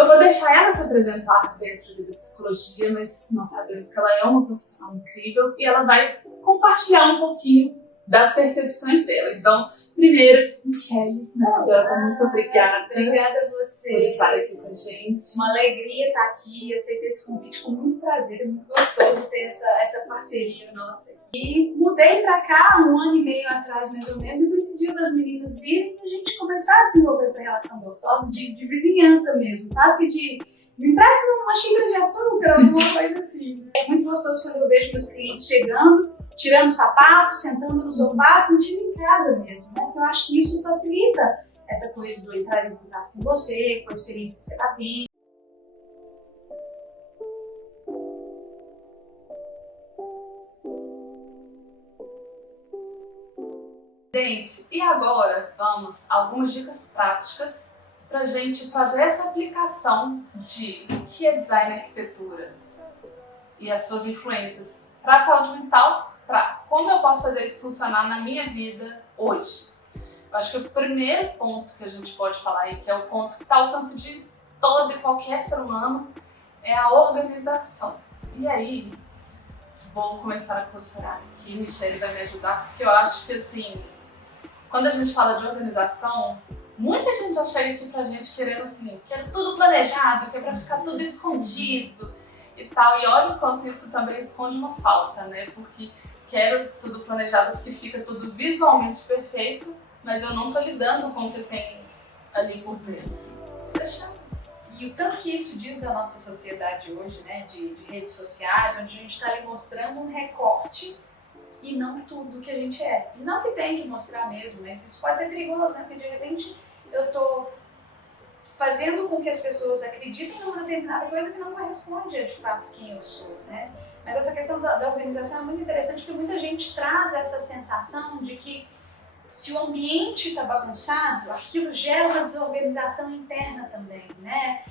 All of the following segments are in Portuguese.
Eu vou deixar ela se apresentar dentro da psicologia, mas nós sabemos que ela é uma profissional incrível e ela vai compartilhar um pouquinho das percepções dela. Então, primeiro, Michele, maravilhosa, muito obrigada. Obrigada a você por estar aqui com a gente. Uma alegria estar aqui, aceitei esse convite com muito prazer, é muito gostoso ter essa parceria nossa aqui. E mudei para cá 1 ano e meio atrás, mais ou menos, e coincidiu das meninas virem e a gente começar a desenvolver essa relação gostosa de vizinhança mesmo, quase que de me empresta uma xícara de açúcar, alguma coisa assim. É muito gostoso quando eu vejo meus clientes chegando, tirando o sapato, sentando no sofá, sentindo em casa mesmo, né? Então eu acho que isso facilita essa coisa do entrar em contato com você, com a experiência que você está tendo. Gente, e agora vamos a algumas dicas práticas para a gente fazer essa aplicação de o que é design e arquitetura e as suas influências para a saúde mental, para como eu posso fazer isso funcionar na minha vida hoje. Eu acho que o primeiro ponto que a gente pode falar aí, que é o ponto que está ao alcance de todo e qualquer ser humano, é a organização. E aí, vou começar a costurar aqui, Michele vai me ajudar, porque eu acho que assim, quando a gente fala de organização, muita gente já chega aqui pra gente querendo assim, quero tudo planejado, que é pra ficar tudo escondido e tal. E olha o quanto isso também esconde uma falta, né? Porque quero tudo planejado porque fica tudo visualmente perfeito, mas eu não tô lidando com o que tem ali por dentro. E o tanto que isso diz da nossa sociedade hoje, né? De redes sociais, onde a gente está ali mostrando um recorte e não tudo que a gente é. E não que tem que mostrar mesmo, mas isso pode ser perigoso, né? Porque de repente eu tô fazendo com que as pessoas acreditem numa determinada coisa que não corresponde a de fato quem eu sou, né? Mas essa questão da organização é muito interessante porque muita gente traz essa sensação de que se o ambiente está bagunçado, aquilo gera uma desorganização interna também, né?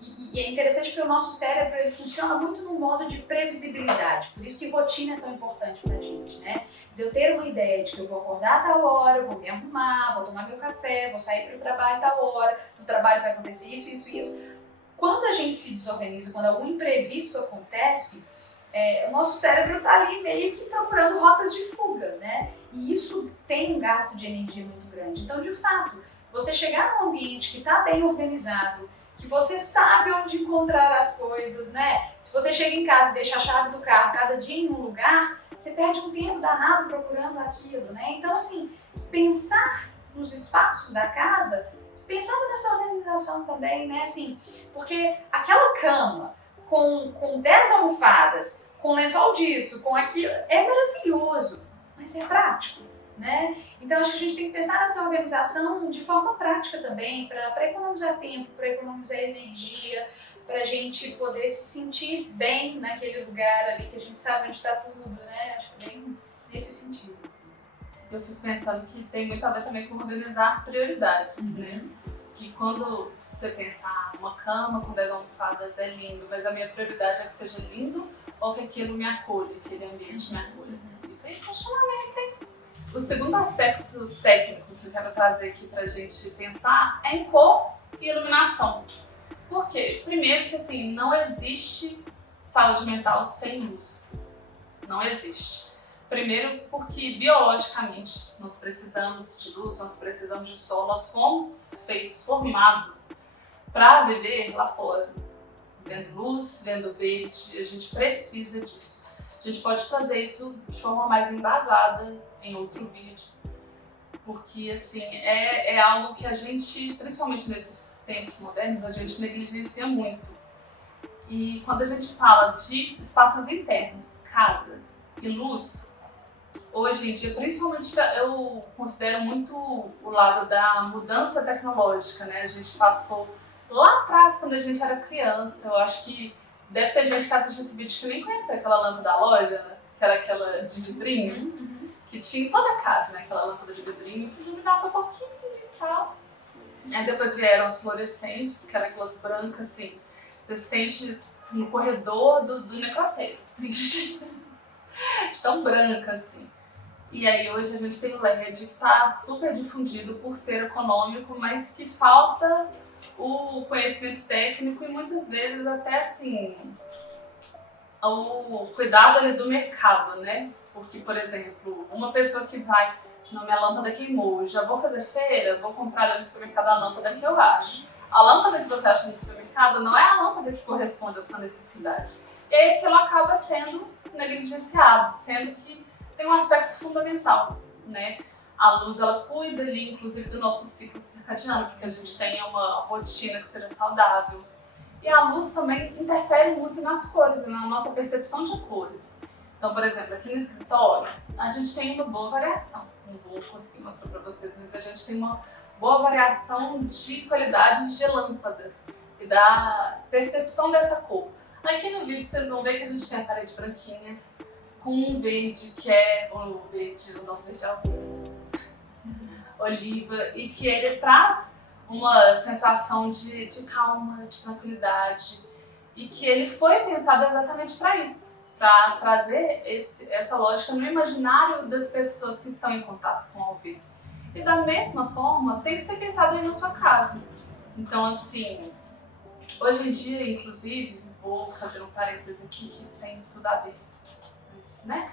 E é interessante porque o nosso cérebro ele funciona muito no modo de previsibilidade, por isso que rotina é tão importante pra gente, né? De eu ter uma ideia de que eu vou acordar a tal hora, eu vou me arrumar, vou tomar meu café, vou sair para o trabalho a tal hora, no trabalho vai acontecer isso, isso, isso. Quando a gente se desorganiza, quando algum imprevisto acontece, o nosso cérebro está ali meio que procurando rotas de fuga, né? E isso tem um gasto de energia muito grande. Então, de fato, você chegar num ambiente que está bem organizado, que você sabe onde encontrar as coisas, né? Se você chega em casa e deixa a chave do carro cada dia em um lugar, você perde um tempo danado procurando aquilo, né? Então, assim, pensar nos espaços da casa, pensando nessa organização também, né? Assim, porque aquela cama com 10 almofadas, com lençol disso, com aquilo, é maravilhoso, mas é prático, né? Então acho que a gente tem que pensar nessa organização de forma prática também, para economizar tempo, para economizar energia, para a gente poder se sentir bem naquele lugar ali que a gente sabe onde está tudo, né? Acho que bem nesse sentido. Assim. Eu fico pensando que tem muito a ver também com organizar prioridades, né? Que quando você pensa, uma cama com 10 almofadas é lindo, mas a minha prioridade é que seja lindo ou que aquilo me acolha, aquele ambiente me acolha. E tem questionamento. O segundo aspecto técnico que eu quero trazer aqui pra gente pensar é em cor e iluminação. Por quê? Primeiro que assim, não existe saúde mental sem luz. Não existe. Primeiro porque biologicamente nós precisamos de luz, nós precisamos de sol, nós fomos feitos, formados para viver lá fora. Vendo luz, vendo verde, a gente precisa disso. A gente pode trazer isso de forma mais embasada em outro vídeo, porque assim, é algo que a gente, principalmente nesses tempos modernos, a gente negligencia muito. E quando a gente fala de espaços internos, casa e luz, hoje em dia, principalmente eu considero muito o lado da mudança tecnológica, né? A gente passou lá atrás, quando a gente era criança, eu acho que deve ter gente que assiste esse vídeo que nem conhecia aquela lâmpada da loja, né? Que era aquela de vidrinho, que tinha em toda a casa, né? Aquela lâmpada de vidrinho que iluminava um pouquinho e tal. Aí depois vieram as fluorescentes, que eram aquelas brancas, assim, você sente no corredor do necrotério, triste. De tão branca, assim. E aí hoje a gente tem o LED que está super difundido por ser econômico, mas que falta o conhecimento técnico e muitas vezes até assim o cuidado ali do mercado, né? Porque, por exemplo, uma pessoa que vai, não, minha lâmpada queimou, já vou fazer feira, vou comprar no supermercado a lâmpada que eu acho. A lâmpada que você acha no supermercado não é a lâmpada que corresponde à sua necessidade. E aí aquilo acaba sendo negligenciado, sendo que tem um aspecto fundamental, né? A luz, ela cuida ali, inclusive, do nosso ciclo circadiano, porque a gente tenha uma rotina que seja saudável. E a luz também interfere muito nas cores, na nossa percepção de cores. Então, por exemplo, aqui no escritório, a gente tem uma boa variação. Não vou conseguir mostrar para vocês, mas a gente tem uma boa variação de qualidade de lâmpadas e da percepção dessa cor. Aqui no vídeo vocês vão ver que a gente tem a parede branquinha, com um verde que é o verde, o nosso verde é oliva, e que ele traz uma sensação de calma, de tranquilidade, e que ele foi pensado exatamente para isso, para trazer essa lógica no imaginário das pessoas que estão em contato com o ao vivo. E da mesma forma, tem que ser pensado aí na sua casa. Então, assim, hoje em dia, inclusive, vou fazer um parêntese aqui que tem tudo a ver com isso, né?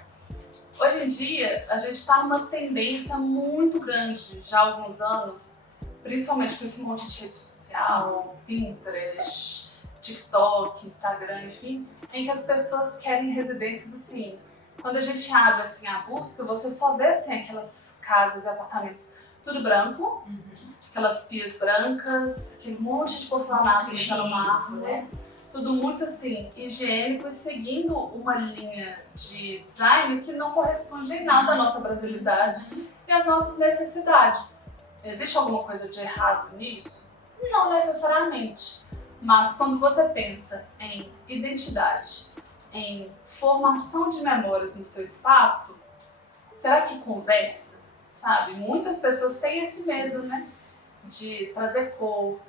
Hoje em dia, a gente está numa tendência muito grande, já há alguns anos, principalmente com esse monte de rede social, Pinterest, TikTok, Instagram, enfim, em que as pessoas querem residências assim. Quando a gente abre assim a busca, você só vê assim aquelas casas e apartamentos tudo branco, aquelas pias brancas, aquele monte de porcelanato que está no marco, né? Tudo muito assim, higiênico e seguindo uma linha de design que não corresponde em nada à nossa brasilidade e às nossas necessidades. Existe alguma coisa de errado nisso? Não necessariamente. Mas quando você pensa em identidade, em formação de memórias no seu espaço, será que conversa? Sabe? Muitas pessoas têm esse medo, né? De trazer cor,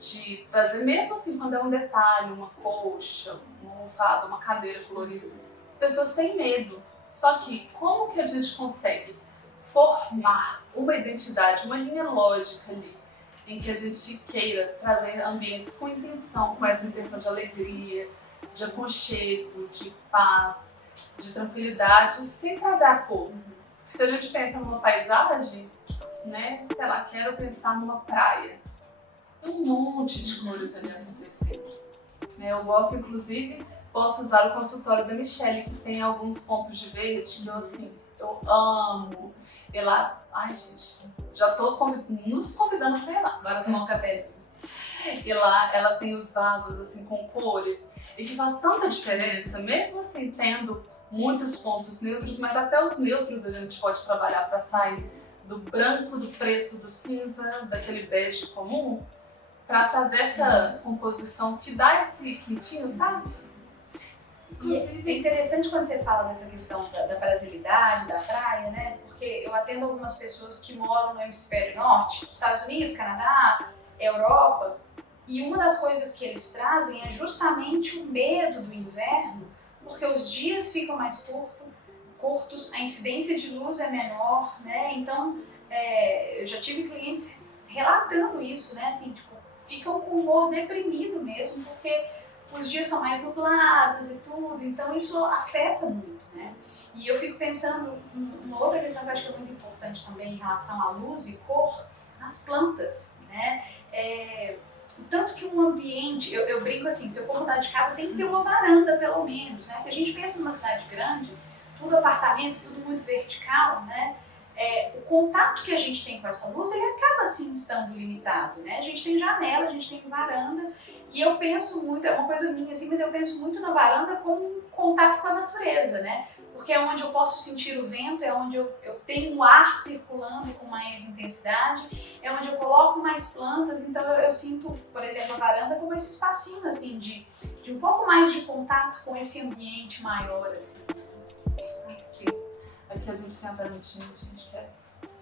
de trazer, mesmo assim, quando é um detalhe, uma colcha, uma almofada, uma cadeira colorida, as pessoas têm medo. Só que como que a gente consegue formar uma identidade, uma linha lógica ali, em que a gente queira trazer ambientes com intenção, com essa intenção de alegria, de aconchego, de paz, de tranquilidade, sem trazer a cor? Se a gente pensa numa paisagem, né, sei lá, quero pensar numa praia, tem um monte de cores ali acontecendo. Eu gosto, inclusive, posso usar o consultório da Michelle, que tem alguns pontos de verde que eu, assim, eu amo. E lá, ai gente, já tô nos convidando para ir lá. Bora tomar um cafezinho. E lá ela tem os vasos, assim, com cores, e que faz tanta diferença, mesmo assim, tendo muitos pontos neutros, mas até os neutros a gente pode trabalhar para sair do branco, do preto, do cinza, daquele bege comum, para trazer essa composição que dá esse quentinho, sabe? E é interessante quando você fala dessa questão da brasilidade, da praia, né? Porque eu atendo algumas pessoas que moram no hemisfério norte, Estados Unidos, Canadá, Europa, e uma das coisas que eles trazem é justamente o medo do inverno, porque os dias ficam mais curtos, a incidência de luz é menor, né? Então, eu já tive clientes relatando isso, né? Assim, tipo, ficam com o humor deprimido mesmo, porque os dias são mais nublados e tudo, então isso afeta muito, né? E eu fico pensando uma outra questão que eu acho que é muito importante também em relação à luz e cor, nas plantas, né? Tanto que um ambiente, eu brinco assim, se eu for mudar de casa tem que ter uma varanda pelo menos, né? Porque a gente pensa numa cidade grande, tudo apartamento, tudo muito vertical, né? O contato que a gente tem com essa luz, ele acaba assim estando limitado, né? A gente tem janela, a gente tem varanda, e eu penso muito, é uma coisa minha assim, mas eu penso muito na varanda como um contato com a natureza, né? Porque é onde eu posso sentir o vento, é onde eu tenho o ar circulando com mais intensidade, é onde eu coloco mais plantas, então eu sinto, por exemplo, a varanda como esse espacinho assim, de um pouco mais de contato com esse ambiente maior, assim. Sim. Aqui a gente tem a varandinha, a gente quer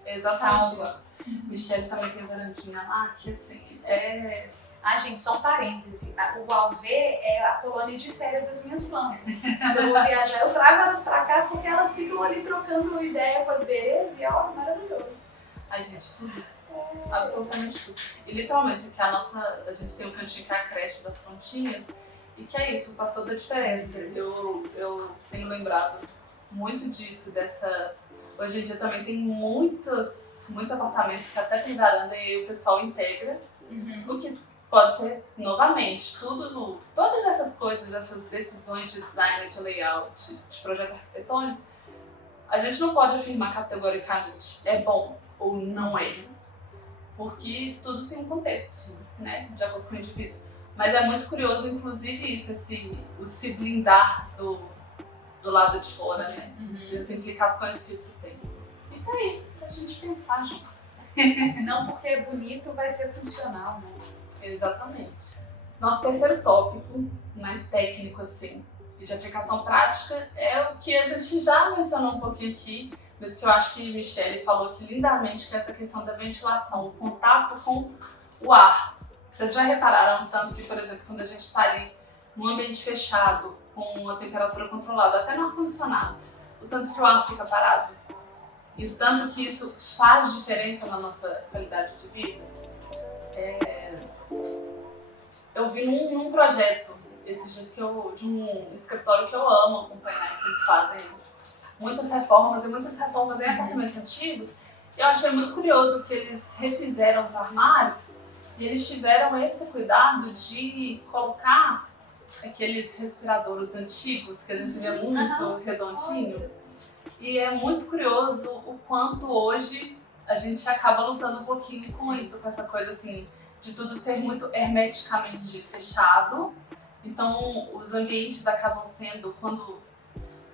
É exatamente Salva. isso. Michelle também tem a varandinha lá, que assim, Ah, gente, só um parêntese. O Alvê é a colônia de férias das minhas plantas. Quando eu vou viajar, eu trago elas pra cá porque elas ficam ali trocando ideia com as berês e ó, maravilhoso. Ai, gente, tudo. Absolutamente tudo. E literalmente, aqui a gente tem um cantinho que é a creche das plantinhas, e que é isso, faz toda a diferença. Eu tenho lembrado muito disso, Hoje em dia também tem muitos apartamentos que até tem varanda e aí o pessoal integra, o que pode ser, novamente, todas essas coisas, essas decisões de design, de layout, de projeto arquitetônico, a gente não pode afirmar categoricamente é bom ou não é, porque tudo tem um contexto, né, de acordo com o indivíduo. Mas é muito curioso, inclusive, isso, o se blindar do lado de fora, né, e as implicações que isso tem. E tá aí, pra gente pensar junto. Não porque é bonito vai ser funcional, né? Exatamente. Nosso terceiro tópico, mais técnico assim, e de aplicação prática, é o que a gente já mencionou um pouquinho aqui, mas que eu acho que Michelle falou aqui lindamente, que é essa questão da ventilação, o contato com o ar. Vocês já repararam tanto que, por exemplo, quando a gente está ali num ambiente fechado, com a temperatura controlada, até no ar-condicionado, o tanto que o ar fica parado? E o tanto que isso faz diferença na nossa qualidade de vida? Eu vi num projeto, esses dias, de um escritório que eu amo acompanhar, que eles fazem muitas reformas em apartamentos antigos. Eu achei muito curioso que eles refizeram os armários e eles tiveram esse cuidado de colocar aqueles respiradores antigos que a gente vê muito redondinho. E é muito curioso o quanto hoje a gente acaba lutando um pouquinho com isso, com essa coisa assim, de tudo ser muito hermeticamente fechado. Então, os ambientes acabam sendo, quando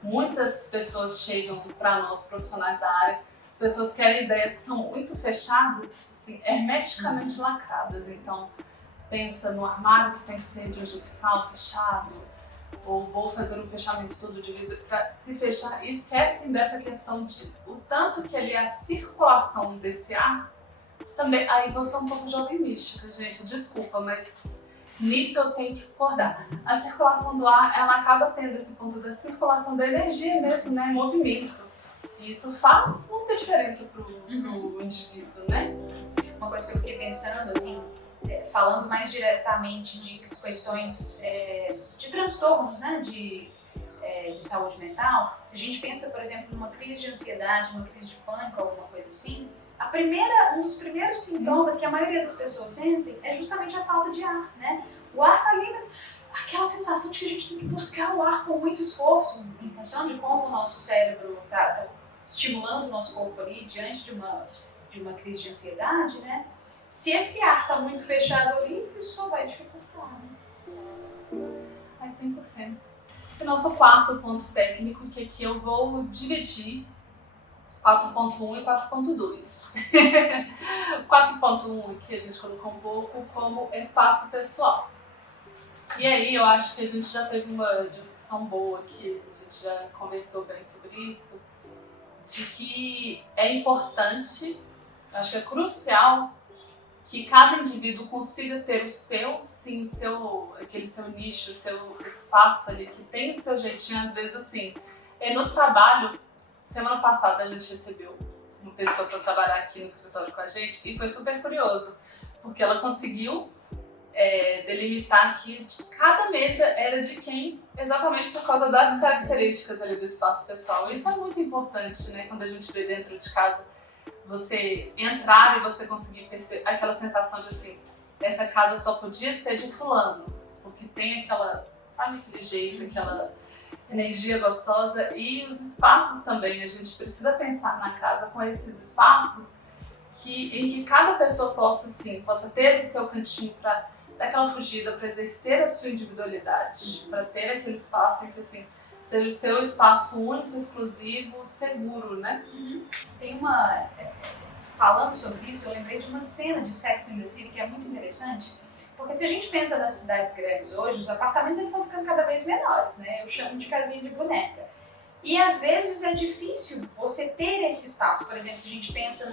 muitas pessoas chegam para nós, profissionais da área, as pessoas querem ideias que são muito fechadas, assim, hermeticamente lacradas. Então, pensa no armário que tem que ser de um jeito tal, fechado, ou vou fazer um fechamento todo de vidro para se fechar, e esquecem dessa questão de o tanto que ali é a circulação desse ar. Também, aí você é um pouco jovem mística, gente, desculpa, mas nisso eu tenho que concordar. A circulação do ar, ela acaba tendo esse ponto da circulação da energia mesmo, né, movimento. E isso faz muita diferença pro indivíduo, né? Uma coisa que eu fiquei pensando, assim, falando mais diretamente de questões de transtornos, né, de saúde mental, a gente pensa, por exemplo, numa crise de ansiedade, numa crise de pânico, alguma coisa assim, um dos primeiros sintomas que a maioria das pessoas sentem é justamente a falta de ar, né? O ar tá ali, mas aquela sensação de que a gente tem que buscar o ar com muito esforço, em função de como o nosso cérebro tá estimulando o nosso corpo ali diante de uma crise de ansiedade, né? Se esse ar tá muito fechado ali, isso só vai dificultar, né? É 100%. E nosso quarto ponto técnico, que aqui eu vou dividir 4.1 e 4.2. 4.1 aqui a gente colocou um pouco como espaço pessoal. E aí eu acho que a gente já teve uma discussão boa aqui, a gente já conversou bem sobre isso, de que é importante, acho que é crucial, que cada indivíduo consiga ter aquele seu nicho, o seu espaço ali, que tem o seu jeitinho, às vezes assim. No trabalho, semana passada a gente recebeu uma pessoa para trabalhar aqui no escritório com a gente e foi super curioso, porque ela conseguiu delimitar que cada mesa era de quem, exatamente por causa das características ali do espaço pessoal. Isso é muito importante, né, quando a gente vê dentro de casa, você entrar e você conseguir perceber aquela sensação de assim, essa casa só podia ser de fulano, porque tem aquele jeito, aquela energia gostosa. E os espaços também, a gente precisa pensar na casa com esses espaços em que cada pessoa possa ter o seu cantinho para dar aquela fugida, para exercer a sua individualidade, para ter aquele espaço em que assim, seja o seu espaço único, exclusivo, seguro, né? Tem falando sobre isso, eu lembrei de uma cena de Sex and the City que é muito interessante, porque se a gente pensa nas cidades grandes hoje, os apartamentos estão ficando cada vez menores, né? Eu chamo de casinha de boneca. E às vezes é difícil você ter esse espaço. Por exemplo, se a gente pensa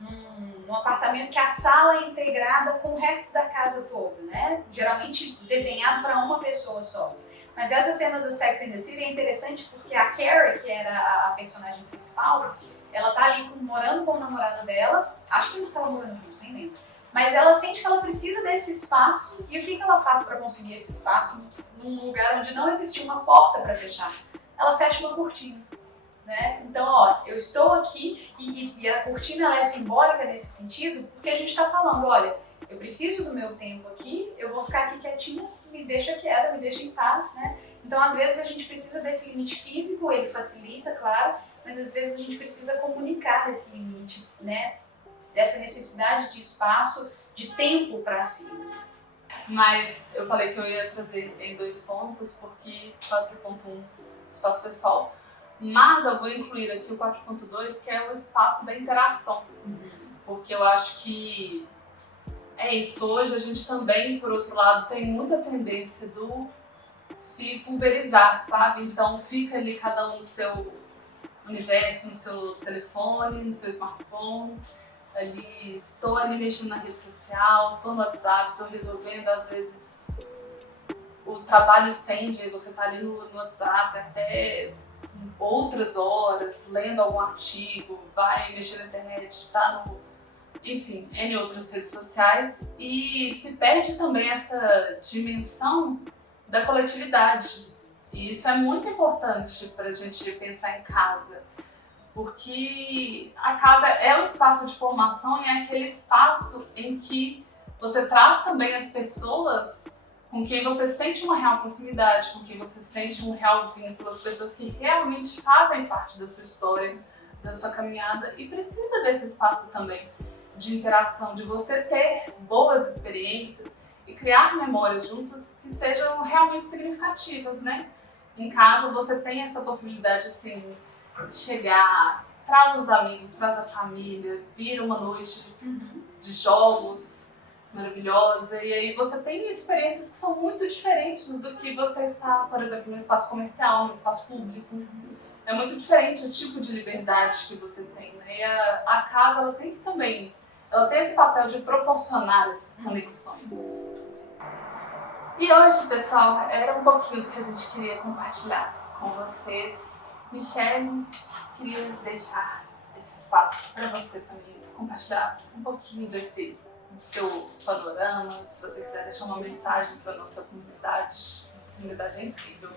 num apartamento que a sala é integrada com o resto da casa toda, né? Geralmente desenhado para uma pessoa só. Mas essa cena do Sex and the City é interessante porque a Carrie, que era a personagem principal, ela tá ali morando com o namorado dela, acho que eles estavam morando juntos, nem lembro. Mas ela sente que ela precisa desse espaço, e o que ela faz para conseguir esse espaço num lugar onde não existia uma porta para fechar? Ela fecha uma cortina, né? Então, ó, eu estou aqui e a cortina ela é simbólica nesse sentido, porque a gente está falando, olha, eu preciso do meu tempo aqui, eu vou ficar aqui quietinha, me deixa quieta, me deixa em paz, né? Então, às vezes a gente precisa desse limite físico, ele facilita, claro, mas às vezes a gente precisa comunicar esse limite, né? Dessa necessidade de espaço, de tempo para si. Mas eu falei que eu ia trazer em 2 pontos, porque 4.1, espaço pessoal, mas eu vou incluir aqui o 4.2, que é o espaço da interação, porque eu acho que é isso. Hoje a gente também, por outro lado, tem muita tendência do se pulverizar, sabe? Então fica ali cada um no seu universo, no seu telefone, no seu smartphone, ali, tô ali mexendo na rede social, tô no WhatsApp, tô resolvendo, às vezes o trabalho estende, você tá ali no WhatsApp até outras horas, lendo algum artigo, vai mexer na internet, tá no, enfim, N outras redes sociais, e se perde também essa dimensão da coletividade. E isso é muito importante para a gente pensar em casa, porque a casa é o espaço de formação e é aquele espaço em que você traz também as pessoas com quem você sente uma real proximidade, com quem você sente um real vínculo, as pessoas que realmente fazem parte da sua história, da sua caminhada, e precisa desse espaço também de interação, de você ter boas experiências e criar memórias juntas que sejam realmente significativas, né? Em casa você tem essa possibilidade, assim, chegar, traz os amigos, traz a família, vira uma noite de jogos maravilhosa, e aí você tem experiências que são muito diferentes do que você está, por exemplo, no espaço comercial, no espaço público. É muito diferente o tipo de liberdade que você tem, né? E a casa, ela tem que também, ela tem esse papel de proporcionar essas conexões. E hoje, pessoal, era um pouquinho do que a gente queria compartilhar com vocês. Michelle, queria deixar esse espaço para você também compartilhar um pouquinho desse seu panorama, se você quiser deixar uma mensagem para a nossa comunidade. Nossa comunidade é incrível.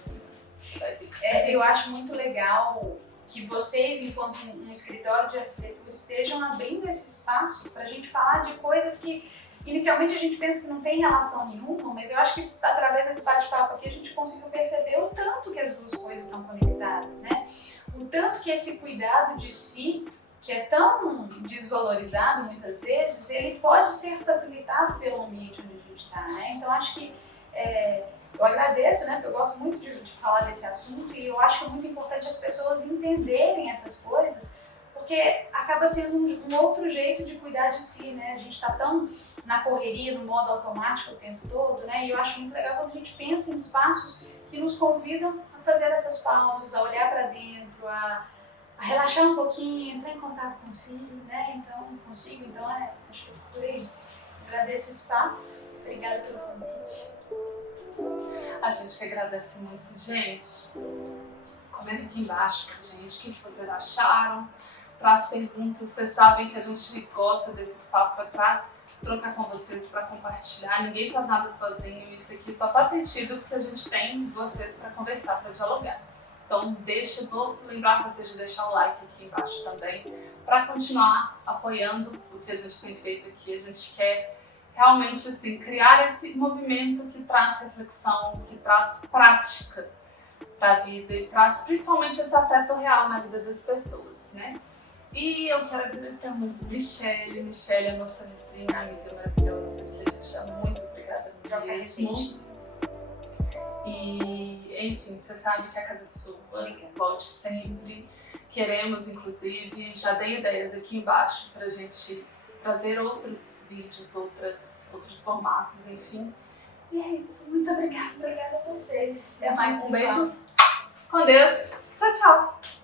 Eu acho muito legal que vocês, enquanto um escritório de arquitetura, estejam abrindo esse espaço para a gente falar de coisas que inicialmente a gente pensa que não tem relação nenhuma, mas eu acho que através desse bate-papo aqui a gente conseguiu perceber o tanto que as duas coisas estão conectadas, né? O tanto que esse cuidado de si, que é tão desvalorizado muitas vezes, ele pode ser facilitado pelo ambiente onde a gente está, né? Então acho que eu agradeço, né? Porque eu gosto muito de falar desse assunto e eu acho que é muito importante as pessoas entenderem essas coisas, porque acaba sendo um outro jeito de cuidar de si, né? A gente está tão na correria, no modo automático o tempo todo, né? E eu acho muito legal quando a gente pensa em espaços que nos convidam a fazer essas pausas, a olhar para dentro, a relaxar um pouquinho, entrar em contato consigo, né? Então acho que por aí. Agradeço o espaço, obrigada pelo convite. A gente que agradece muito, gente. Comenta aqui embaixo pra gente o que vocês acharam. Traz perguntas, vocês sabem que a gente gosta desse espaço, é pra trocar com vocês, pra compartilhar. Ninguém faz nada sozinho, isso aqui só faz sentido porque a gente tem vocês pra conversar, pra dialogar. Então vou lembrar vocês de deixar o like aqui embaixo também, pra continuar apoiando o que a gente tem feito aqui. A gente quer realmente assim, criar esse movimento que traz reflexão, que traz prática para a vida e traz principalmente esse afeto real na vida das pessoas, né? E eu quero agradecer muito Michelle, a nossa vizinha, amiga maravilhosa, que a gente é muito obrigada mesmo. E, enfim, você sabe que a casa é sua, volte sempre. Queremos, inclusive, já dei ideias aqui embaixo pra gente trazer outros vídeos, outros formatos, enfim. E é isso, muito obrigada. Obrigada a vocês. Até mais, um beijo. Com Deus. Tchau, tchau.